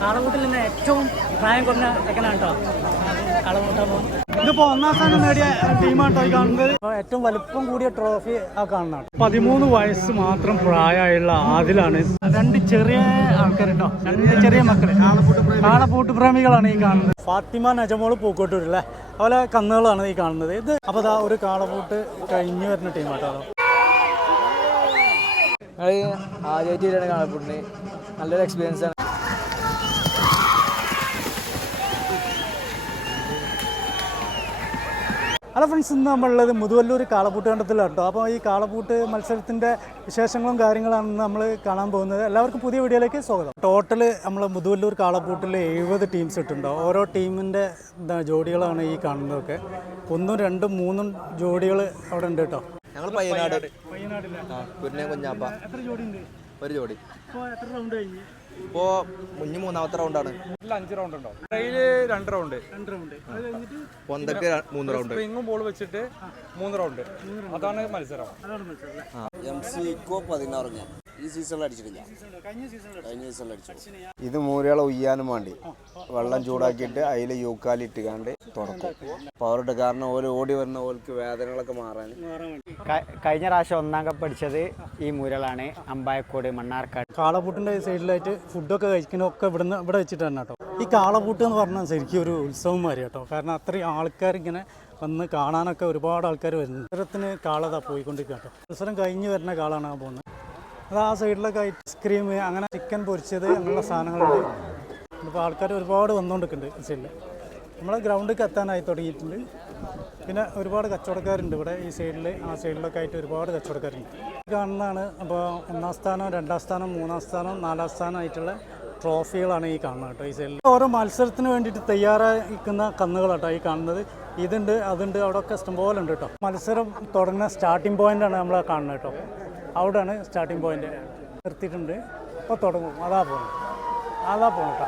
കാളകൂട്ടിൽ നിന്ന് ഏറ്റവും പ്രായം കുറഞ്ഞ ചെക്കനാണ് കേട്ടോ കാളകൂട്ടാൻ പോകുന്നത്. ഇതിപ്പോ ഒന്നാം സ്ഥാനം നേടിയ ടീമാണ് ഈ കാണുന്നത്. ഏറ്റവും വലുപ്പം കൂടിയ ട്രോഫി ആ കാണുന്നതാണ്. 13 വയസ്സ് മാത്രം പ്രായമുള്ള ആദിലാണ്. 2 ചെറിയ ആൾക്കാരുണ്ടോ, 2 ചെറിയ മക്കള് കാളപൂട്ട് പ്രേമികളാണ് ഈ കാണുന്നത്. ഫാത്തിമ നജമോള് പൂക്കോട്ടൂരല്ലേ, അതുപോലെ കന്നുകളാണ് ഈ കാണുന്നത്. ഇത് അപ്പോൾ അതാ ഒരു കാളപൂട്ട് കഴിഞ്ഞു വരുന്ന ടീമാട്ടോ. ആദ്യമായിട്ട് വരികയാണ് കാളപൂട്ടിന്, നല്ലൊരു എക്സ്പീരിയൻസ് ആണ്. ഹലോ ഫ്രണ്ട്സ്, ഇന്ന് നമ്മളുള്ളത് മുതുവല്ലൂർ കാളപൂട്ട് കണ്ടത്തിലാണ് കേട്ടോ. അപ്പോൾ ഈ കാളപൂട്ട് മത്സരത്തിൻ്റെ വിശേഷങ്ങളും കാര്യങ്ങളാണ് നമ്മൾ കാണാൻ പോകുന്നത്. എല്ലാവർക്കും പുതിയ വീഡിയോയിലേക്ക് സ്വാഗതം. ടോട്ടൽ നമ്മൾ മുതുവല്ലൂർ കാളപൂട്ടിൽ 70 ടീംസ് ഇട്ടുണ്ടോ. ഓരോ ടീമിൻ്റെ ജോഡികളാണ് ഈ കാണുന്നതൊക്കെ. 1, 2, 3 ജോഡികൾ അവിടെ ഉണ്ട് കേട്ടോ. ഞങ്ങൾ പയ്യനാടില്ല കുഞ്ഞാപ്പ. എത്ര ജോഡി ഉണ്ട്? ഒരു ജോഡി. ഇപ്പോൾ എത്ര റൗണ്ട് കഴിഞ്ഞ്? ഇപ്പോൾ 3ാമത്തെ റൗണ്ടാണ്. 5 റൗണ്ട് ഉണ്ടോ? Trail 2 round. അത് കഴിഞ്ഞിട്ട് പൊന്തക്ക് 3 റൗണ്ട്. സ്പ്രിങ്ങും ബോൾ വെച്ചിട്ട് 3 റൗണ്ട്. അതാണ് മത്സരം. അതാണ് മത്സരം. MC ഇക്കോ 16 ഈ സീസണിൽ അടിച്ചിട്ടില്ല. കഴിഞ്ഞ സീസണിൽ അടിച്ചു. ഇത് മൂരകളെ ഉയ്യാനും വേണ്ടി വെള്ളം ചൂടാക്കിയിട്ട് അതിൽ യൂക്കാലിട്ട് കണ്ട് തുറക്കും. പവറിട്ട് കാരണം ഓടി വരുന്ന ഓർക്ക് വേദനകളൊക്കെ മാറാൻ. കഴിഞ്ഞ പ്രാവശ്യം 1ാം കപ്പ് അടിച്ചത് ഈ മൂരകളാണ്. അമ്പായക്കോട്, മണ്ണാർക്കാട്. കാളപൂട്ടിൻ്റെ സൈഡിലായിട്ട് ഫുഡൊക്കെ കഴിക്കുന്നതൊക്കെ ഇവിടെ വെച്ചിട്ട് തന്നെ കേട്ടോ. ഈ കാളപൂട്ട് എന്ന് പറഞ്ഞാൽ ശരിക്കും ഒരു ഉത്സവം മാതിരി കേട്ടോ. കാരണം അത്രയും ആൾക്കാർ ഇങ്ങനെ വന്ന് കാണാനൊക്കെ ഒരുപാട് ആൾക്കാർ വരുന്നു. മത്സരത്തിന് കാളതാ പോയിക്കൊണ്ടിരിക്കുക കേട്ടോ. മത്സരം കഴിഞ്ഞ് വരുന്ന കാളാണ് ആ പോകുന്നത്. അത് ആ സൈഡിലൊക്കെ ഐസ്ക്രീം, അങ്ങനെ ചിക്കൻ പൊരിച്ചത്, അങ്ങനെയുള്ള സാധനങ്ങളുണ്ട്. ഇപ്പോൾ ആൾക്കാർ ഒരുപാട് വന്നുകൊണ്ടിരിക്കുന്നുണ്ട് ഈ സൈഡിൽ. നമ്മളെ ഗ്രൗണ്ടിലേക്ക് എത്താനായി തുടങ്ങിയിട്ടുണ്ട്. പിന്നെ ഒരുപാട് കച്ചവടക്കാരുണ്ട് ഇവിടെ ഈ സൈഡിൽ. ആ സൈഡിലൊക്കെ ആയിട്ട് ഒരുപാട് കച്ചവടക്കാരുണ്ട്. കാണുന്നതാണ്. അപ്പോൾ 1ാം സ്ഥാനം, 2ാം സ്ഥാനം, 3ാം സ്ഥാനം, 4ാം സ്ഥാനം ആയിട്ടുള്ള ട്രോഫികളാണ് ഈ കാണുന്നത് കേട്ടോ. ഈ സൈഡിൽ ഓരോ മത്സരത്തിന് വേണ്ടിയിട്ട് തയ്യാറായിരിക്കുന്ന കന്നുകളാട്ടോ ഈ കാണുന്നത്. ഇതുണ്ട്, അതുണ്ട്, അവിടെയൊക്കെ ഇഷ്ടംപോലെ ഉണ്ട് കേട്ടോ. മത്സരം തുടങ്ങുന്ന സ്റ്റാർട്ടിംഗ് പോയിൻ്റാണ് നമ്മൾ കാണുന്നത് കേട്ടോ. അവിടെയാണ് സ്റ്റാർട്ടിംഗ് പോയിൻ്റ് നിർത്തിയിട്ടുണ്ട്. ഇപ്പോൾ തുടങ്ങും. അതാ പോകണം കേട്ടോ.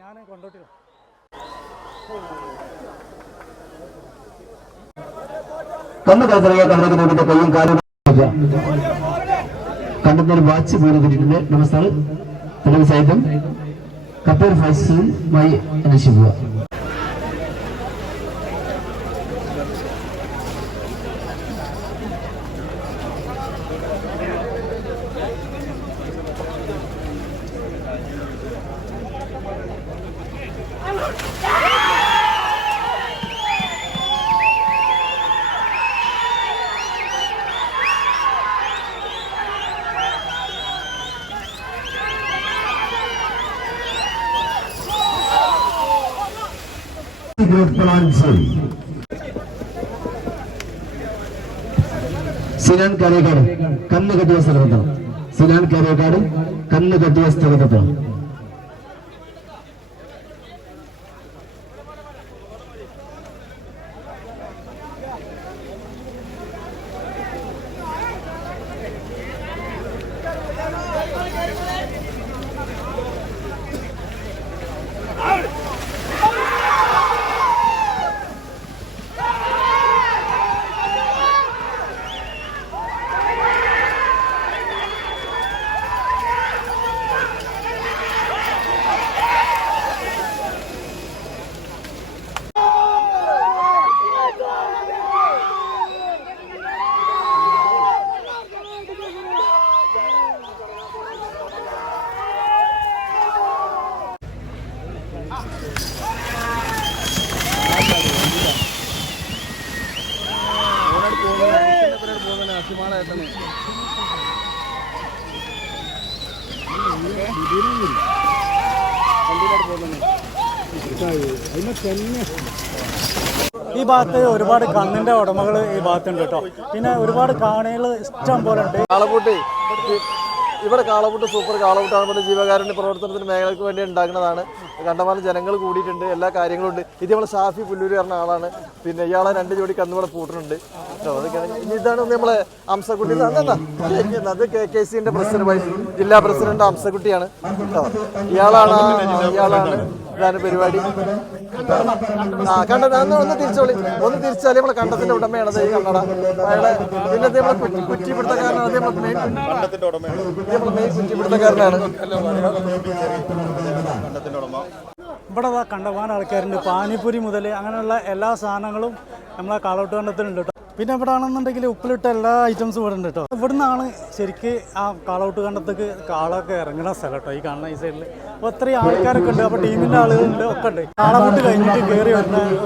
ഞാൻ കൊണ്ടോട്ടില്ല. കണ്ണുകാത്തറിയ കയ്യും കാലും കണ്ടെന്നൊരു വാച്ച് വീണിട്ടുണ്ട്. നമസ്കാരം. തെലുങ്ക് സാഹിത്യം കപ്പൂർ ഫൈസലുമായി അന്വേഷിക്കുക. സിനാൻ കരേക്കാട് കണ്ണ് കെട്ടിയ സ്ഥലത്താണ്. സിനാൻ കരേക്കാട് കണ്ണ് കെട്ടിയ സ്ഥലത്താണ്. ഈ ഭാഗത്ത് ഒരുപാട് കന്നിൻ്റെ ഉടമകൾ ഈ ഭാഗത്തുണ്ട് കേട്ടോ. പിന്നെ ഒരുപാട് കാണികൾ ഇഷ്ടം പോലെ ഉണ്ട്. കാളപൂട്ട് ഇവിടെ കാളപൂട്ട് സൂപ്പർ കാളപൂട്ടാണ്. നമ്മുടെ ജീവകാരുണ്യ പ്രവർത്തനത്തിന് മേഖലയ്ക്ക് വേണ്ടി ഉണ്ടാക്കുന്നതാണ്. കണ്ടമാനം ജനങ്ങൾ കൂടിയിട്ടുണ്ട്, എല്ലാ കാര്യങ്ങളും ഉണ്ട്. ഇത് നമ്മൾ ഷാഫി പുല്ലൂര് പറഞ്ഞ ആളാണ്. പിന്നെ ഇയാളെ 2 ജോഡി കന്നുകൂടെ പൂട്ടുന്നുണ്ട് കേട്ടോ. ഇനി ഇതാണ് നമ്മളെ അംസക്കുട്ടി. അത് KKCന്റെ പ്രസിഡന്റ്, ജില്ലാ പ്രസിഡന്റ് അംസക്കുട്ടിയാണ് കേട്ടോ. ഇയാളാണ് ഇതാണ് പരിപാടി. കണ്ടത് ഒന്ന് തിരിച്ചോളി, ഒന്ന് തിരിച്ചാൽ നമ്മളെ കണ്ടത്തിന്റെ ഉടമയാണ് ഈ കണ്ണട. അയാളെ പിന്നെ നമ്മളെ കുറ്റിപ്പിടുത്തക്കാരനാണ്, നമ്മളെ മെയിൻ കുറ്റിപ്പിടുത്തക്കാരനാണ്. ഇവിടെ കണ്ടമാനം ആൾക്കാരുണ്ട്. പാനിപ്പൂരി മുതൽ അങ്ങനെയുള്ള എല്ലാ സാധനങ്ങളും നമ്മളെ കാളവട്ട് കണ്ടത്തിലുണ്ട് കേട്ടോ. പിന്നെ ഇവിടെ ആണെന്നുണ്ടെങ്കിൽ ഉപ്പിലിട്ട എല്ലാ ഐറ്റംസും ഇവിടെ ഉണ്ട് കേട്ടോ. ഇവിടെ നിന്നാണ് ശരിക്ക് ആ കാളവട്ട് കണ്ടത്തേക്ക് കാളൊക്കെ ഇറങ്ങുന്ന സ്ഥലം കേട്ടോ, ഈ കാണുന്ന ഈ സൈഡിൽ. അപ്പോൾ അത്രയും ആൾക്കാരൊക്കെ ഉണ്ട്. അപ്പോൾ ടീമിൻ്റെ ആളുകളുണ്ട്, ഒക്കെ ഉണ്ട്. കാളവൂട്ട് കഴിഞ്ഞിട്ട് കയറി വരുന്ന ഒരു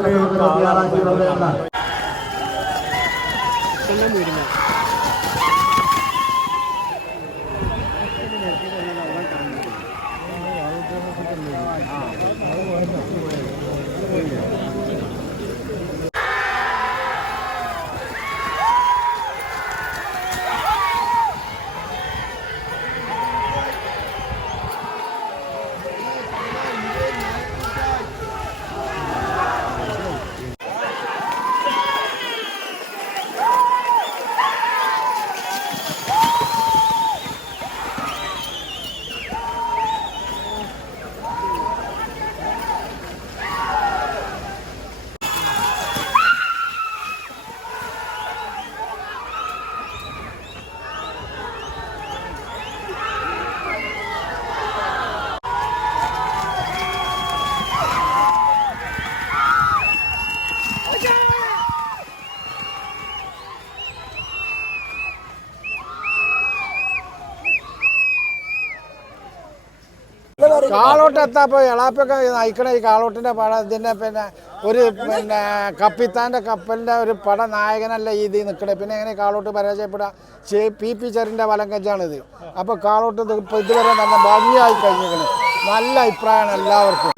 കാള. കാളോട്ട് എത്താപ്പോൾ എളാപ്പൊക്കെ നയിക്കണ ഈ കാളോട്ടിൻ്റെ പടം ഇതിൻ്റെ ഒരു കപ്പിത്താൻ്റെ കപ്പലിൻ്റെ ഒരു പട നായകനല്ല ഈ ഇത് നിൽക്കണേ. പിന്നെ എങ്ങനെ കാളോട്ട് പരാജയപ്പെടുക? പി ചെറിൻ്റെ വലങ്കജാണിത്. അപ്പോൾ കാളോട്ട് ഇപ്പോൾ ഇതുവരെ നല്ല ഭംഗിയായി കഴിഞ്ഞിരിക്കണം. നല്ല അഭിപ്രായമാണ് എല്ലാവർക്കും.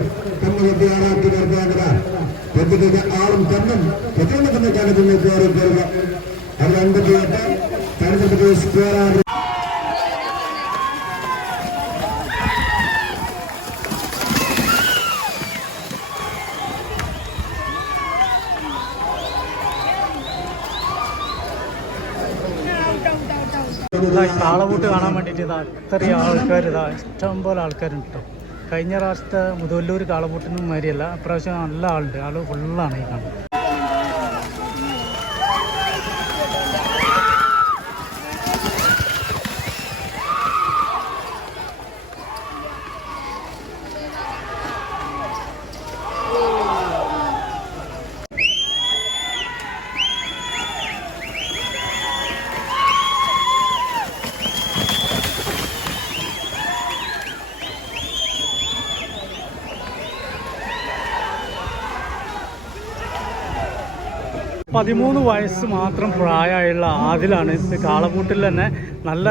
കാളവൂട്ട് കാണാൻ വേണ്ടിയിട്ട് അത്രയും ആൾക്കാർ, ഇഷ്ടംപോലെ ആൾക്കാരുണ്ട് കേട്ടോ. കഴിഞ്ഞ പ്രാവശ്യത്തെ മുതലൂർ കാളവൂട്ടിനും മാതിരിയല്ല, അപ്രാവശ്യം നല്ല ആളുണ്ട്. ആൾ ഫുള്ളാണ് ഈ കാണുന്നത്. പതിമൂന്ന് വയസ്സ് മാത്രം പ്രായമായുള്ള ആദിലാണ് ഇത് കാളവൂട്ടിൽ തന്നെ നല്ല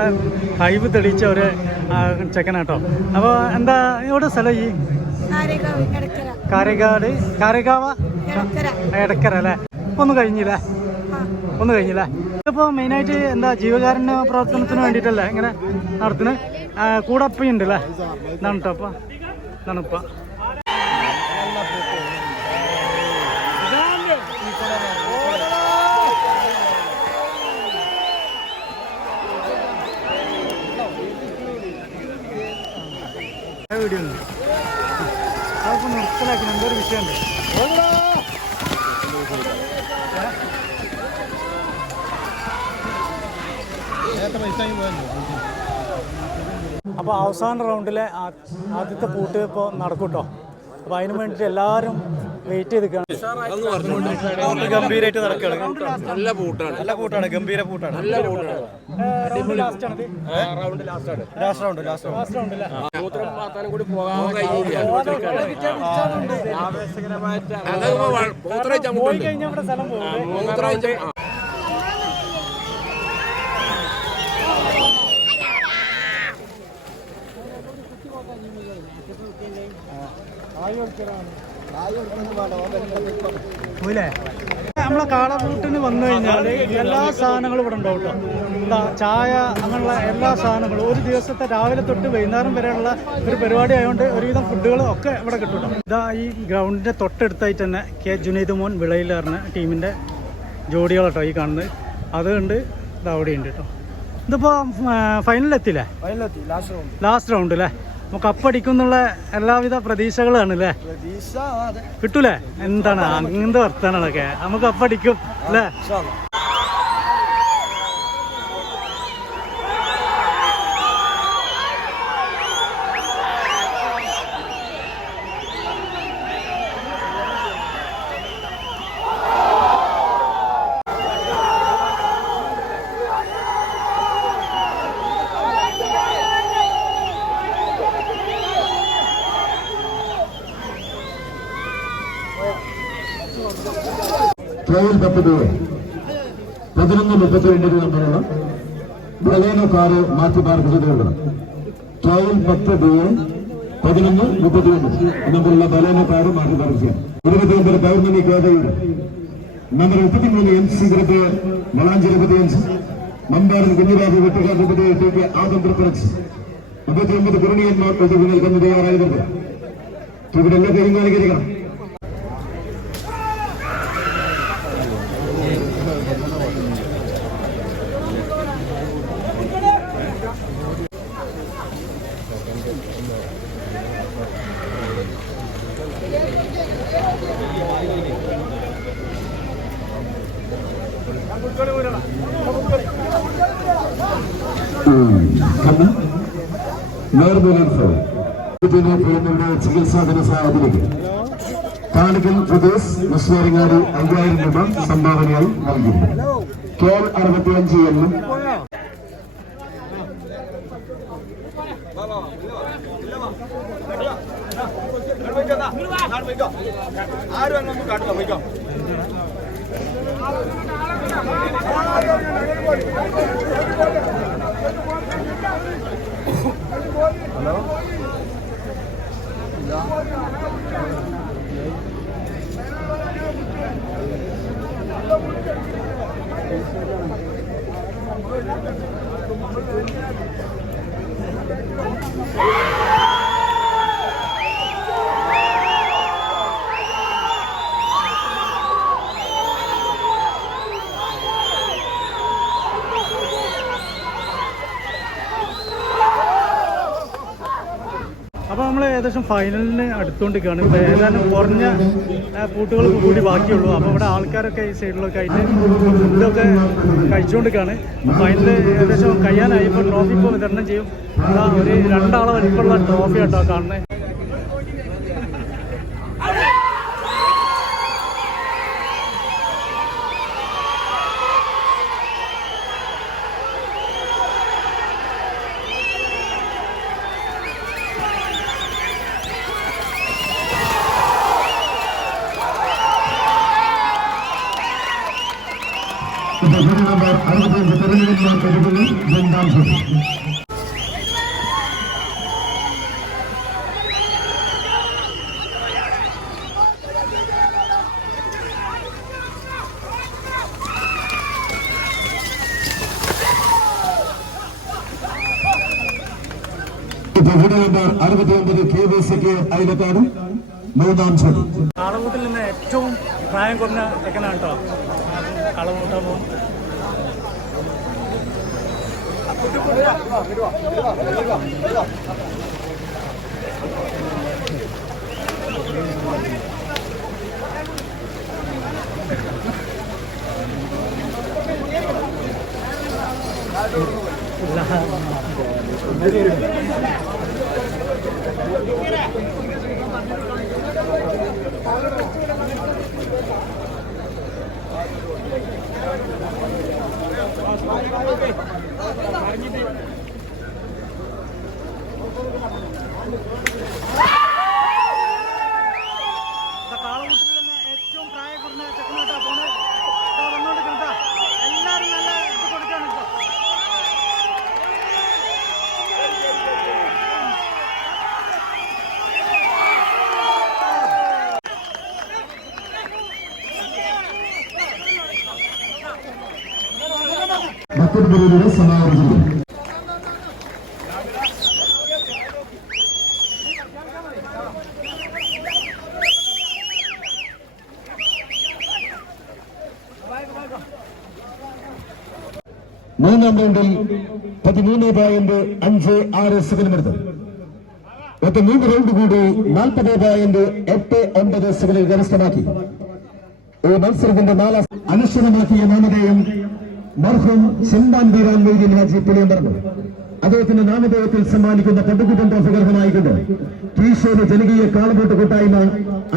കഴിവ് തെളിയിച്ച ഒരു ചെക്കനാട്ടോ. അപ്പോൾ എന്താ ഇവിടെ സ്ഥലം? ഈ കാരകാവ് എടക്കര അല്ലേ? ഒന്ന് കഴിഞ്ഞില്ലേ? ഇതിപ്പോൾ മെയിനായിട്ട് എന്താ ജീവകാരുണ്യ പ്രവർത്തനത്തിന് വേണ്ടിയിട്ടല്ലേ ഇങ്ങനെ നടത്തുന്നത്? കൂടെ അപ്പം ഉണ്ടല്ലേ? ഇതാണ് കേട്ടോ. അപ്പം ഇതാണ് ഇപ്പം. വീഡിയോ ഉണ്ട്, അതൊക്കെ നിർത്തലാക്കി. എന്തൊരു വിഷയമുണ്ട്. അപ്പോൾ അവസാന റൗണ്ടിലെ ആദ്യത്തെ പൂട്ട് ഇപ്പോൾ നടക്കും കേട്ടോ. അപ്പോൾ അതിന് വേണ്ടിയിട്ട് എല്ലാവരും വെയിറ്റ് ചെയ്ത് നിൽക്കുകയാണ്. ഗംഭീരമായിട്ട് നടക്കുകയാണ്. നല്ല പൂട്ടാണ്, ഗംഭീര പൂട്ടാണ്. ലാസ്റ്റ് റൗണ്ട് പോയി കഴിഞ്ഞാൽ ഇവിടെ സ്ഥലം പോകും. നമ്മളെ കാളവൂട്ടിന് വന്നു കഴിഞ്ഞാൽ എല്ലാ സാധനങ്ങളും ഇവിടെ ഉണ്ടാവും കേട്ടോ. എന്താ ചായ അങ്ങനെയുള്ള എല്ലാ സാധനങ്ങളും ഒരു ദിവസത്തെ രാവിലെ തൊട്ട് വൈകുന്നേരം വരെയുള്ള ഒരു പരിപാടി ആയതുകൊണ്ട് ഒരുവിധം ഫുഡുകളും ഒക്കെ ഇവിടെ കിട്ടും കേട്ടോ. ഇതാ ഈ ഗ്രൗണ്ടിൻ്റെ തൊട്ടടുത്തായിട്ട് തന്നെ കെ ജുനൈദ് മോൻ വിളയിലാറിന് ടീമിൻ്റെ ജോഡികൾ കേട്ടോ ഈ കാണുന്നത്. അതുകൊണ്ട് ഇത് അവിടെയുണ്ട് കേട്ടോ. ഇതിപ്പോൾ ഫൈനലിലെത്തിയില്ലേ? ലാസ്റ്റ് റൗണ്ട് അല്ലേ? നമുക്ക് കപ്പടിക്കും എന്നുള്ള എല്ലാവിധ പ്രതീക്ഷകളാണ് അല്ലേ? കിട്ടൂലേ? എന്താണ് അങ്ങനത്തെ വർത്താനങ്ങളൊക്കെ? നമുക്ക് കപ്പടിക്കും അല്ലേ? ട്രയൽ 10 ദൂരം 11:32 നമ്പറുള്ള ബലേനോ കാറ് മാറ്റി പാർക്ക് ചെയ്തുകൊള്ളണം. ട്രയൽ 10 ദൂരം 11:32 നമ്പറുള്ള ബലേനോ കാറ് മാറ്റി പാർക്ക് ചെയ്യാം. 29 Pournami Kethayur number 33 MC group Valanchery 25 Mambadan Kunjubabu വെട്ടുകാർ 28 ആദം പ്രത്യേകിച്ച് 59 കുറുണിയന്മാർ ഒതുങ്ങി നിൽക്കുന്ന തയ്യാറായവർക്ക് ഇവിടെ എല്ലാ പേരും കാണിക്കണം. ചികിത്സാ ധനസഹായത്തിലേക്ക് കാണിക്കൽ പ്രദേശ് മുസ്ലിങ്ങാടി 5000 രൂപ സംഭാവനയായി നൽകിയിട്ടുണ്ട്. KL 65 എന്നും അപ്പോൾ നമ്മൾ ഏകദേശം ഫൈനലിന് അടുത്തുകൊണ്ടിരിക്കുകയാണ്. ഇപ്പോൾ ഏതാനും കുറഞ്ഞ പൂട്ടുകൾ കൂടി ബാക്കിയുള്ളൂ. അപ്പോൾ ഇവിടെ ആൾക്കാരൊക്കെ ഈ സൈഡിലൊക്കെ ആയിട്ട് ഫുഡൊക്കെ കഴിച്ചുകൊണ്ടിരിക്കുകയാണ്. ഫൈനൽ ഏകദേശം കഴിയാനായി. ഇപ്പോൾ ട്രോഫി ഇപ്പോൾ വിതരണം ചെയ്യും. ഒരു 2 ആളെ വലിപ്പമുള്ള ട്രോഫി കേട്ടോ കാണുന്നത്. നമ്പർ 65 തെരഞ്ഞെടുക്കുന്ന രണ്ടാം സെറ്റ്. നമ്പർ 69 KBCക്ക് അയലക്കാട് മൂന്നാം സെറ്റ്. കാളകൂട്ടിൽ നിന്ന് ഏറ്റവും പ്രായം കുറഞ്ഞ ചെക്കനാണ് കേട്ടോ കാളകൂട്ടാൻ പോകുന്നത്. കാളകൂട്ടിൽ തന്നെ ഏറ്റവും പ്രായം കുറഞ്ഞ ചെക്കനായിട്ടാ പോണേ. വന്നോണ്ടിരിക്കണ എല്ലാവരും നല്ല ഇത് കൊടുക്കാണ് കേട്ടോ. മറ്റൊരു സമാഹരിക്കുന്നു. മൂന്നാം റൗണ്ടിൽ 13.56 സെക്കൻഡ് എടുത്ത് മറ്റ് 3 റൗണ്ട് കൂടി 40.89 സെക്കൻഡിൽ കരസ്ഥമാക്കി ഈ മത്സരത്തിന്റെ 4 അനശ്വരമാക്കിയ നാമധേയം മർഹൂം ചിന്താൻ ബീരാൻ മൊയ്തീൻ ഹാജി പുളിയമ്പറമ്പ്. അദ്ദേഹത്തിന്റെ നാമധേയത്തിൽ സമ്മാനിക്കുന്ന പട്ടുകുട്ടൻ ട്രോഫി ഗർഭമായിക്കൊണ്ട് കീശേരി ജനകീയ കാളബോട്ട് കൂട്ടായ്മ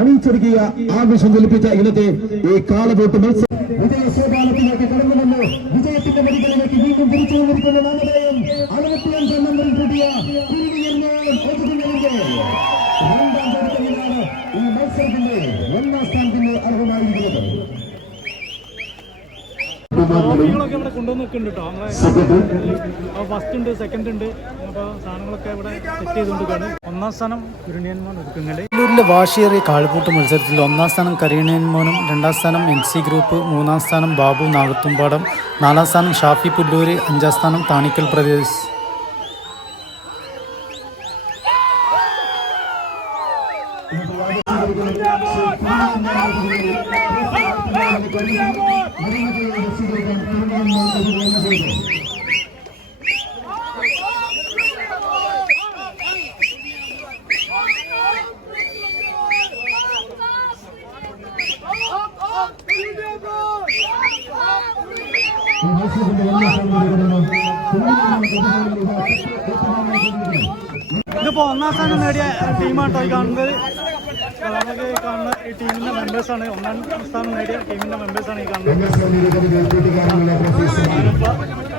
അണിയിച്ചൊരുക്കിയ ആവശ്യം ജലിപ്പിച്ച ഇന്നത്തെ ഈ കാളബോട്ട് മത്സരം വിജയ സോപാനത്തിലേക്ക് കടന്നു വന്നു. വിജയത്തിന്റെ വഴികളിലേക്ക് വീണ്ടും തിരിച്ചു വന്നിരിക്കുന്ന നാമധേയം 65 നമ്പറിൽ കൂട്ടിയ രണ്ടാം തരത്തിലാണ് ഈ മത്സരത്തിന്റെ 1ാം സ്ഥാനത്തിന് അർഹമായിരിക്കുന്നത്. ട്രോഫികളൊക്കെ ഇവിടെ കൊണ്ടുവന്ന് നിൽക്കുന്നുണ്ട് കേട്ടോ. നമ്മളെ ഫസ്റ്റ് ഉണ്ട്, സെക്കൻഡ് ഉണ്ട്. അപ്പോൾ സാധനങ്ങളൊക്കെ ഇവിടെ സെറ്റ് ചെയ്തുകൊണ്ടിരിക്കുകയാണ്. 1ാം സ്ഥാനം കുരുണിയൻമോൻ ഒതുക്കുങ്ങൽ. കണ്ണൂരിലെ വാശിയേറിയ കാൾപൂട്ട് മത്സരത്തിൽ 1ാം സ്ഥാനം കരീണിയൻമോനും 2ാം സ്ഥാനം NC ഗ്രൂപ്പ്, 3ാം സ്ഥാനം ബാബു നാഗത്തുംപാടം, 4ാം സ്ഥാനം ഷാഫി പുല്ലൂര്, 5ാം സ്ഥാനം താണിക്കൽ പ്രദേശ്. ഇതിപ്പോൾ 1ാം സ്ഥാനം നേടിയ ടീമാട്ടോ ഈ കാണുന്നത്. നമുക്ക് കാണുന്ന ഈ ടീമിന്റെ മെമ്പേഴ്സാണ്. 1ാം സ്ഥാനം നേടിയ ടീമിന്റെ മെമ്പേഴ്സാണ് ഈ കാണുന്നത്.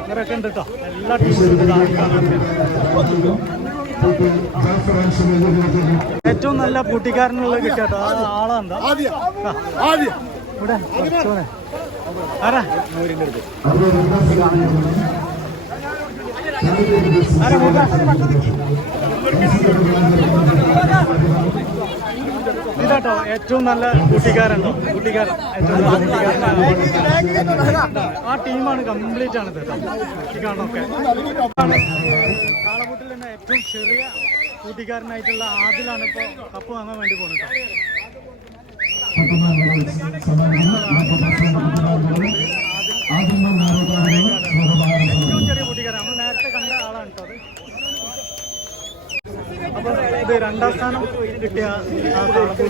ഇവരൊക്കെ ഉണ്ട് കേട്ടോ. എല്ലാ ടീമും ഏറ്റവും നല്ല പൂട്ടിക്കാരനുള്ള കിട്ടിയാട്ടോ. ആ ആളാണ് ഇവിടെ ആരാ ഇതാട്ടോ ഏറ്റവും നല്ല കൂട്ടിക്കാരുണ്ടോ. കൂട്ടിക്കാരൻ ഏറ്റവും നല്ല കൂട്ടിക്കാരൻ ആ ടീമാണ്. കംപ്ലീറ്റ് ആണ് ഇത് ഈ കാണുന്നൊക്കെ. കാളപൂട്ടിൽ തന്നെ ഏറ്റവും ചെറിയ കൂട്ടിക്കാരനായിട്ടുള്ള ആദിലാണ് ഇപ്പോൾ കപ്പ് വാങ്ങാൻ വേണ്ടി പോകുന്നത് കേട്ടോ. ഏറ്റവും ചെറിയ കൂട്ടിക്കാരൻ നമ്മൾ നേരത്തെ കണ്ട ആളാണ് കേട്ടോ അത്. അപ്പോൾ ഇത് 2ാം സ്ഥാനം കിട്ടിയ ആ കാളപൂട്ടിൽ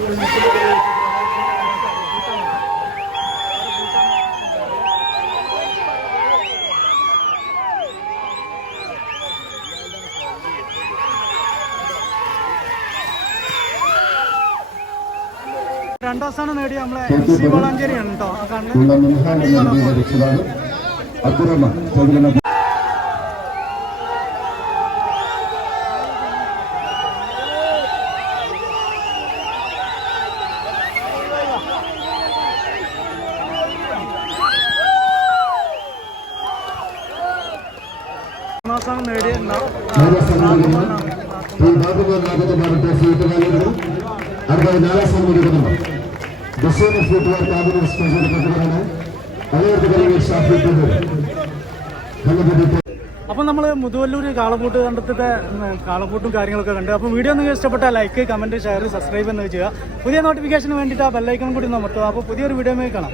രണ്ടാം സ്ഥാനം നേടിയ നമ്മളെ MC വളാഞ്ചേരിയാണ് കേട്ടോ. ആ കാണുന്നത് സ്ഥാനം നേടിയ അപ്പോൾ നമ്മൾ മുതുവല്ലൂർ കാളപൂട്ട് കണ്ടത്തെ കാളപൂട്ടും കാര്യങ്ങളൊക്കെ കണ്ട്. അപ്പോൾ വീഡിയോ നിങ്ങൾക്ക് ഇഷ്ടപ്പെട്ടാൽ ലൈക്ക്, കമൻറ്റ്, ഷെയർ, സബ്സ്ക്രൈബ് എന്ന് ചെയ്യുക. പുതിയ നോട്ടിഫിക്കേഷന് വേണ്ടിയിട്ട് ആ ബെല്ലൈക്കൺ കൂടി അമർത്തുക. അപ്പോൾ പുതിയൊരു വീഡിയോ കാണാം.